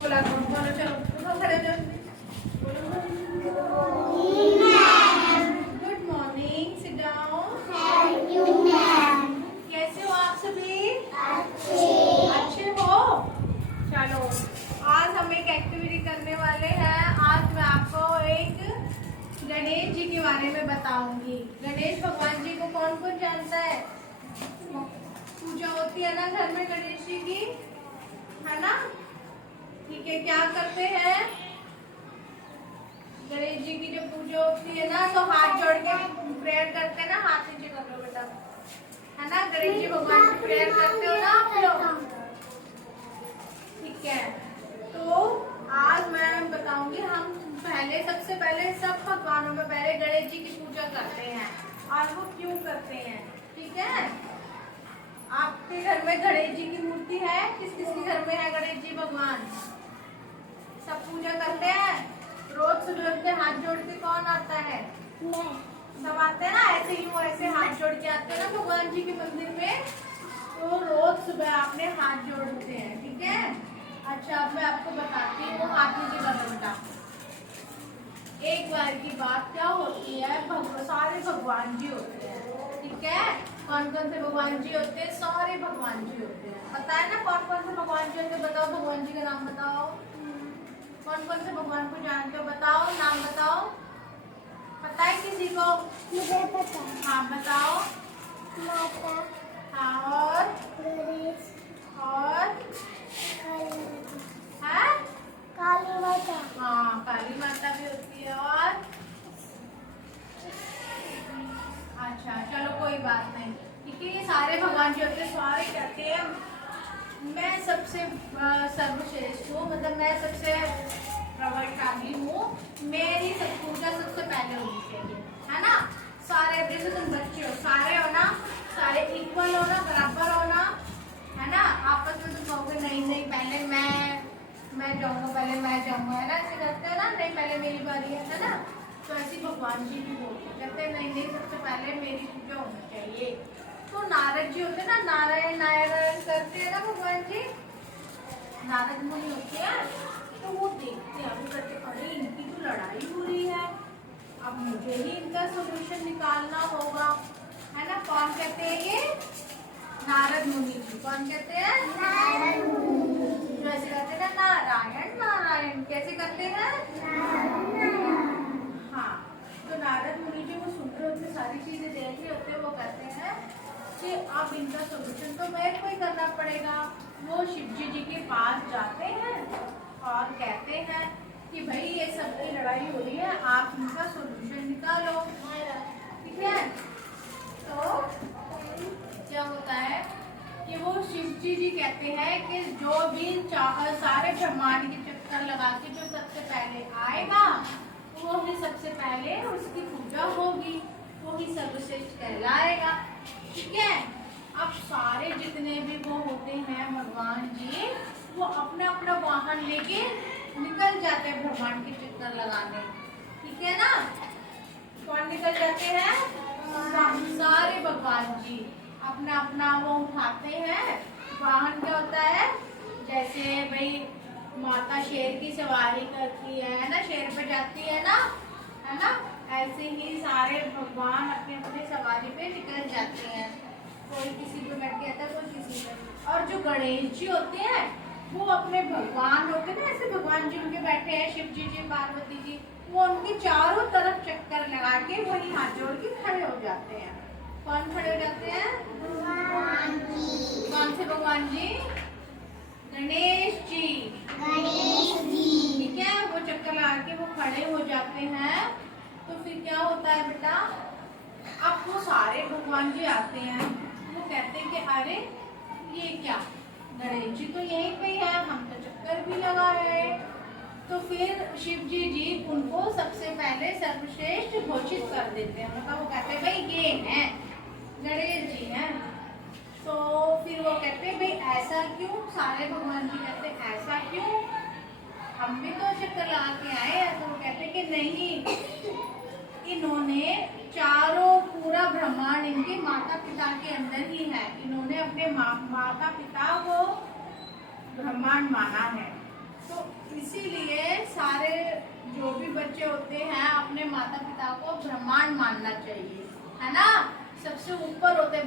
बोलो चलो खड़े हो जाओ। Good morning, sit down. कैसे हो आप सभी? अच्छे हो? चलो आज हम एक एक्टिविटी करने वाले हैं। आज मैं आपको एक गणेश जी के बारे में बताऊंगी। गणेश भगवान जी को कौन कौन जानता है? पूजा होती है ना घर में गणेश जी की, है ना? ठीक है, क्या करते हैं गणेश जी की जब पूजा होती है ना तो हाथ जोड़ के प्रेयर करते हैं ना। हाथ नीचे कर लो बेटा, है ना? गणेश जी भगवान की प्रेयर करते हो ना आप लोग? ठीक है, तो आज मैं बताऊंगी। हम सबसे पहले सब भगवानों में पहले गणेश जी की पूजा करते हैं और वो क्यों करते हैं। ठीक है, आपके घर में गणेश जी की मूर्ति है? किस किस के घर में है गणेश जी भगवान? सब पूजा करते हैं। रोज सुबह उठते हाथ जोड़ के कौन आता है? सब आते हैं ना, ऐसे ही वो ऐसे हाथ जोड़ के आते हैं ना भगवान जी के मंदिर में। तो रोज सुबह आपने हाथ जोड़ते हैं, ठीक है? अच्छा, अब मैं आपको बताती हूँ। हाथ नीचे कर लो बेटा। एक बार की बात क्या होती है, सारे भगवान जी होते हैं, ठीक है? कौन कौन से भगवान जी होते हैं? सारे भगवान जी होते हैं। पता है ना कौन कौन से भगवान जी होते हैं? बताओ, भगवान जी का नाम बताओ। कौन कौन से भगवान को जानते हो? बताओ, नाम बताओ। पता है किसी को? मुझे पता। हाँ बताओ। माता। हाँ, और गणेश। और काली। है? काली माता। हाँ, काली माता भी होती है। और अच्छा चलो कोई बात नहीं, ठीक है? ये सारे भगवान जी होते हैं। सारे कहते हैं मैं सबसे सर्वश्रेष्ठ हूँ, मतलब मैं सबसे प्रभावशाली हूँ। मेरी सब पूजा सबसे पहले होनी चाहिए, है ना? सारे जैसे तुम बच्चे हो, सारे हो ना, सारे इक्वल हो ना, बराबर हो ना, है ना? आपस में तुम कहोगे नहीं नहीं पहले मैं जाऊंगा, पहले मैं जाऊंगा, है ना? ऐसे करते हो ना, नहीं पहले मेरी बारी है ना? तो ऐसी भगवान जी भी बोलते, कहते हैं नहीं नहीं सबसे पहले मेरी पूजा होनी चाहिए। तो नारद जी होते हैं ना, नारायण नारायण करते हैं ना भगवान जी। नारद मुनि होते हैं, तो वो देखते हैं, वो कहते अरे इनकी तो लड़ाई हो रही है, अब मुझे ही इनका सोल्यूशन निकालना होगा, है ना? कौन कहते हैं ये? नारद मुनि जी। कौन कहते हैं? नारद मुनि। जो ऐसे कहते हैं ना नारायण नारायण, कैसे करते हैं? हाँ, तो नारद मुनि जी वो सुन रहे होते, सारी चीजें देख रहे होते, वो कहते हैं कि अब इनका सोल्यूशन तो मेरे को ही करना पड़ेगा। वो शिव जी के पास जाते हैं और कहते हैं कि भाई ये सबकी लड़ाई हो रही है, आप इनका सोल्यूशन निकालो, ठीक है? तो क्या होता है कि वो शिव जी कहते हैं कि जो भी सारे ब्रह्मांड के चक्कर लगा के जो सबसे पहले आएगा वो ही सबसे पहले उसकी पूजा होगी, वो ही सर्वश्रेष्ठ कहलाएगा, ठीक है? अब सारे जितने भी वो होते हैं भगवान जी, वो अपना अपना वाहन लेके निकल जाते हैं ब्रह्मांड के चक्कर लगाने, ठीक है ना? कौन निकल जाते हैं? सारे भगवान जी अपना अपना वो उठाते हैं। वाहन क्या होता है? जैसे भाई माता शेर की सवारी करती है ना, शेर पे जाती है ना, है ना? ऐसे ही सारे भगवान अपने अपने सवारी पे निकल जाते हैं। कोई किसी पे बैठ के आता है, कोई किसी पे। और जो गणेश जी होते हैं वो अपने भगवान होते हैं ना, ऐसे भगवान जी उनके बैठे हैं, शिव जी पार्वती जी, वो उनके चारों तरफ चक्कर लगा के वही हाथ जोड़ के खड़े हो जाते हैं। कौन खड़े हो जाते हैं? कौन से भगवान जी? गणेश जी। ठीक है, वो चक्कर लगा के वो खड़े हो जाते हैं। तो फिर क्या होता है बेटा, अब वो सारे भगवान जी आते हैं, वो कहते हैं कि अरे ये क्या, गणेश जी तो यहीं पे है, हम तो चक्कर भी लगाए। तो फिर शिव जी उनको सबसे पहले सर्वश्रेष्ठ घोषित कर देते हैं, मतलब वो कहते हैं भाई ये हैं गणेश जी हैं। तो फिर वो कहते हैं भाई ऐसा क्यों? सारे भगवान जी कहते हैं ऐसा क्यों, हम भी तो चक्कर लगा के आए हैं। तो वो कहते हैं कि नहीं, इन्होंने चारों पूरा ब्रह्मांड इनके माता पिता के अंदर ही है, इन्होंने अपने माता पिता को ब्रह्मांड माना है, तो बच्चे होते हैं अपने माता पिता को ब्रह्मांड मानना चाहिए, है ना। सबसे ऊपर होते